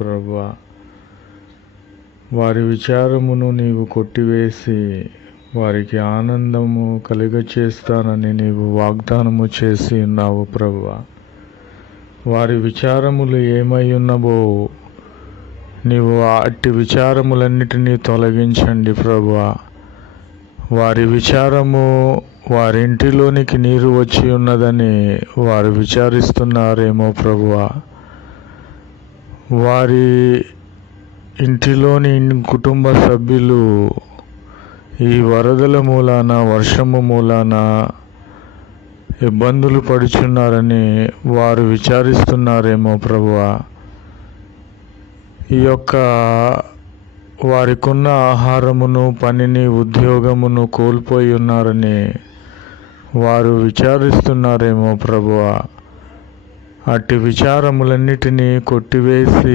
ప్రభువా, వారి విచారమును నీవు కొట్టివేసి వారికి ఆనందము కలుగచేస్తానని నీవు వాగ్దానము చేసి ఉన్నావు ప్రభువా. వారి విచారములు ఏమై ఉన్నవో నీవు అట్టి విచారములన్నిటినీ తొలగించండి ప్రభువా. వారి విచారము వారింటిలోనికి నీరు వచ్చి ఉన్నదని వారు విచారిస్తున్నారేమో ప్రభువా. వారి ఇంటిలోని కుటుంబ సభ్యులు ఈ వరదల మూలాన, వర్షము మూలాన ఇబ్బందులు పడుచున్నారని వారు విచారిస్తున్నారేమో ప్రభువా. ఈ యొక్క వారికున్న ఆహారమును, పనిని, ఉద్యోగమును కోల్పోయి ఉన్నారని వారు విచారిస్తున్నారేమో ప్రభువా. అట్టి విచారములన్నిటినీ కొట్టివేసి